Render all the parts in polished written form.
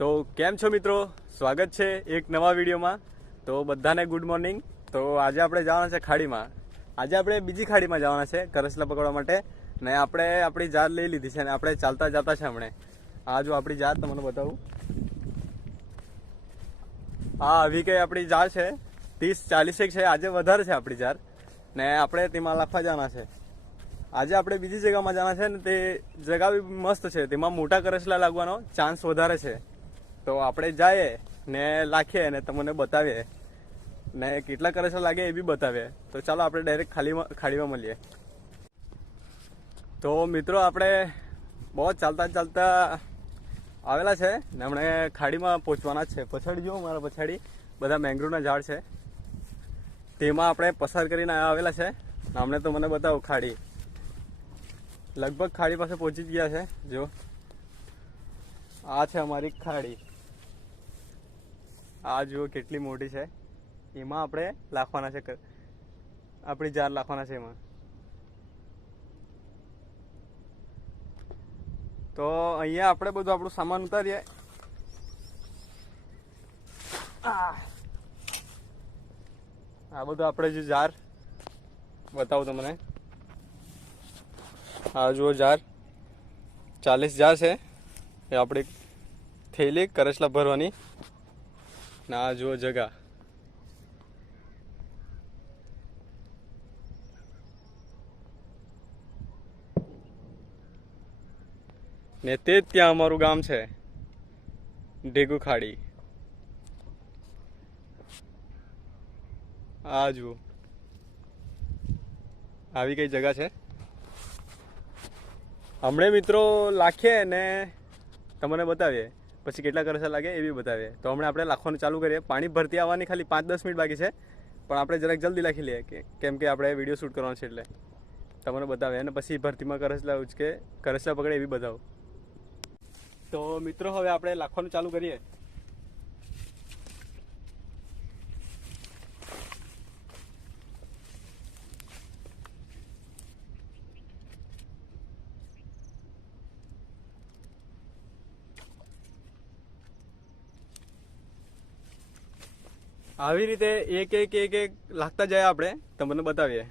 તો કેમ છો મિત્રો, સ્વાગત છે એક નવા વિડીયોમાં। તો બધાને ગુડ મોર્નિંગ। તો આજે આપણે જવાના છે ખાડીમાં। આજે આપણે બીજી ખાડીમાં જવાના છે કરસલા પકડવા માટે ને આપણે આપણી જાર લઈ લીધી છે ને આપણે ચાલતા જતા છે હમણે। આ જો આપણી જાર તમને બતાવું, આ આવી કઈ આપણી જાર છે 30-40 છે। આજે વધારે છે આપણી જાર ને આપણે તેમાં લાફા જવાના છે। આજે આપણે બીજી જગ્યામાં જવાના છે ને તે જગ્યા બી મસ્ત છે, તેમાં મોટા કરસલા લાગવાનો ચાન્સ વધારે છે। તો આપણે જઈએ ને લાખીએ ને તમને બતાવીએ ને કેટલા કરસલા લાગે એ બી બતાવીએ। તો ચાલો આપણે ડાયરેક્ટ ખાડીમાં મળીએ। તો મિત્રો આપણે બહુ ચાલતા ચાલતા આવેલા છે ને હમણે ખાડીમાં પહોંચવાના જ છે। પછાડી જુઓ, મારા પછાડી બધા મેંગ્રોવના ઝાડ છે, તેમાં આપણે પસાર કરીને આવેલા છે। હમણે તો મને બતાવો ખાડી, લગભગ ખાડી પાસે પહોંચી જ ગયા છે। જો આ છે અમારી ખાડી, આ જુઓ કેટલી મોટી છે। એમાં આપણે લાખવાના છે, આપણી જાર લાખવાના છે એમાં। તો અહીંયા આપણે બધું આપણું સામાન ઉતારીએ। આ બધું આપણે જે જાર બતાવું તમને, આ જુઓ જાર 40 જાર છે એ આપણી થેલી કરસલા ભરવાની ને આ જુઓ જગા। ને તે જ ત્યાં અમારું ગામ છે ઢેગુ ખાડી। આ જુઓ આવી કઈ જગા છે। હમણે મિત્રો લાખીએ ને તમને બતાવીએ, પછી કેટલા કરસલા લાગે એ બી બતાવીએ। તો હમણાં આપણે લાખવાનું ચાલુ કરીએ। પાણી ભરતી આવવાની ખાલી 5-10 મિનિટ બાકી છે, પણ આપણે જરાક જલ્દી લાખી લઈએ કેમ કે આપણે વિડીયો શૂટ કરવાનો છે એટલે તમને બતાવે અને પછી ભરતીમાં કરસલા ઉચકે કરસલા પકડે એ બી બતાવો। તો મિત્રો હવે આપણે લાખવાનું ચાલુ કરીએ। આવી રીતે એક એક એક એક લાખતા જાય આપણે, તમને બતાવીએ।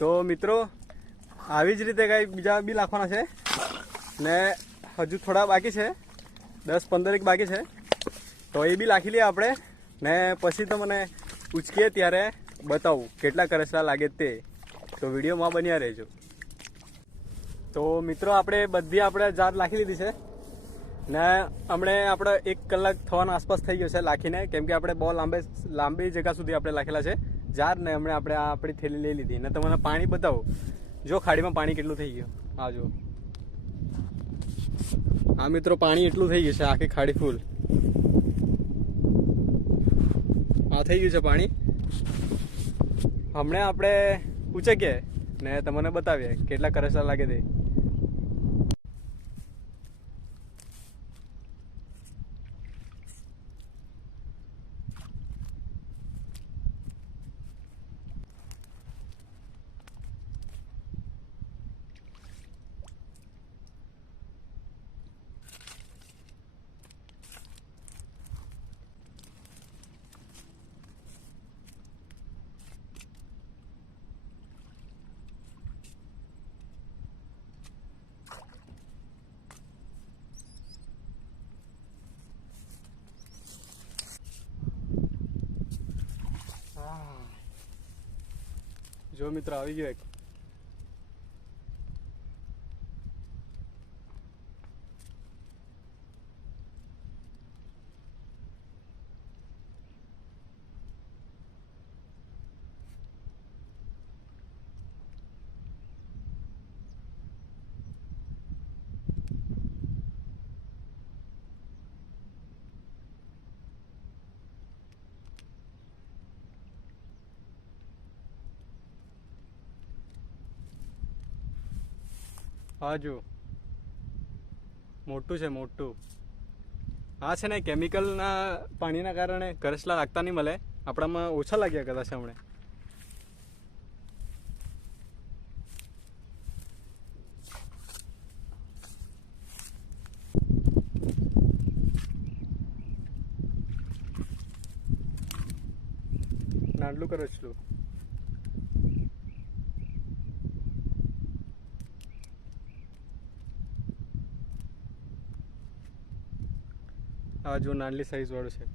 તો મિત્રો આવી જ રીતે કંઈ બીજા બી લાખવાના છે ને હજુ થોડા બાકી છે, 10-15 બાકી છે। તો એ બી લાખી લઈએ આપણે ને પછી તો મને ઉચકીએ ત્યારે બતાવું કેટલા કરસલા લાગે તે। તો વિડીયોમાં બન્યા રહેજો। તો મિત્રો આપણે બધી આપણે જાર લાખી લીધી છે ને હમણે આપણે 1 કલાક થવાના આસપાસ થઈ ગયો છે લાખીને, કેમ કે આપણે બહુ લાંબી જગ્યા સુધી આપણે લાખેલા છે જાર ને હમણાં આપણે આપણી થેલી લઈ લીધી ને તમને પાણી બતાવો। જો ખાડીમાં પાણી કેટલું થઈ ગયું, આ જો આ મિત્રો પાણી એટલું થઈ ગયું છે, આખી ખાડી ફૂલ આ થઈ ગયું છે પાણી। હમણાં આપણે ઉચકીએ ને તમને બતાવીએ કેટલા કરસલા લાગે તે। જો મિત્રો આવી ગયો એક, હા જો મોટું છે મોટું. આ છે ને કેમિકલના પાણીના કારણે કરસલા લાગતા નહીં મળે, આપણામાં ઓછા લાગ્યા કદાચ હમણે. નાનલું કરસલું. આ જો નાનલી સાઈઝ વાળું છે.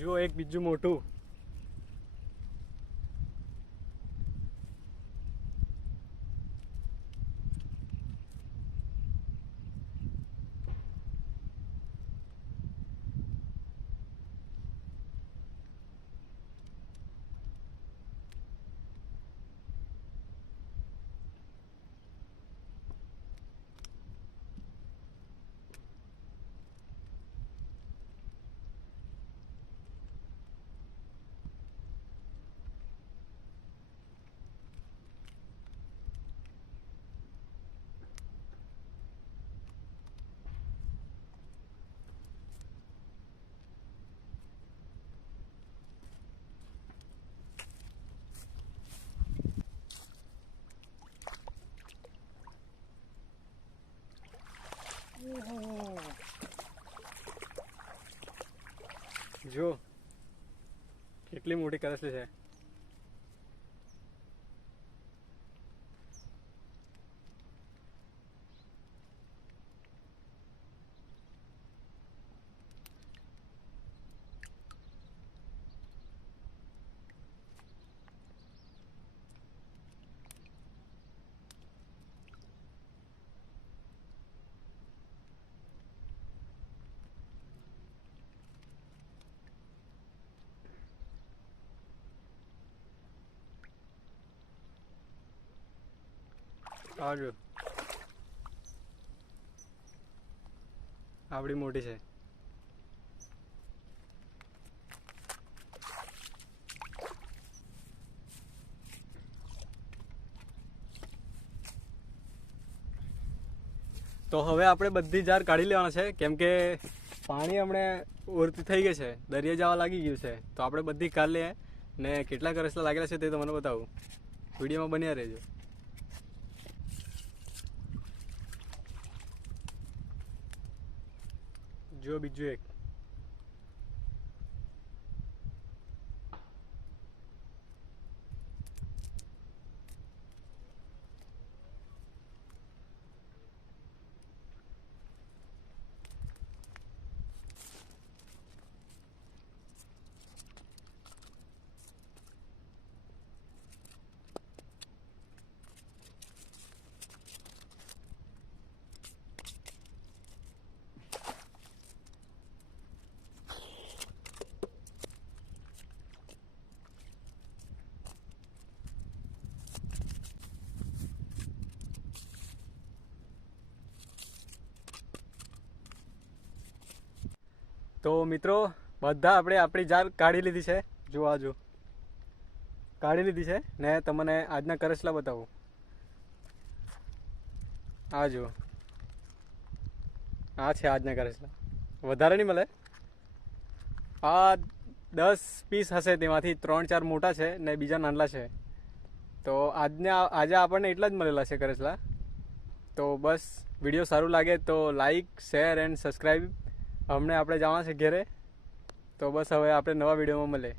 જો એક બીજું મોટું. જો કેટલી મોટી કરસલી છે. આવજો આવડી મોટી છે. તો હવે આપણે બધી જાર કાઢી લેવાના છે, કેમ કે પાણી હમણે ઓરતી થઈ ગઈ છે, દરિયા જવા લાગી ગયું છે. તો આપણે બધી કાઢી લઈએ ને કેટલા કરસલા લાગેલા છે તે તમને બતાવું. વિડીયોમાં બન્યા રહેજો. જો બીજું એક. તો મિત્રો બધા આપણે આપણી જાર કાઢી લીધી છે. જો આ જો કાઢી લીધી છે ને તમને આજના કરસલા બતાવું. આ જો આ છે આજના કરસલા. વધારે નહીં મળે, આ 10 પીસ હશે, તેમાંથી 3-4 મોટા છે ને બીજા નાનલા છે. તો આજે આપણને એટલા જ મળેલા છે કરસલા. તો બસ વિડીયો સારું લાગે તો લાઈક, શેર એન્ડ સબસ્ક્રાઈબ. હમણાં આપણે જવાના છે ઘેરે. તો બસ હવે આપણે નવા વિડીયોમાં મળીએ.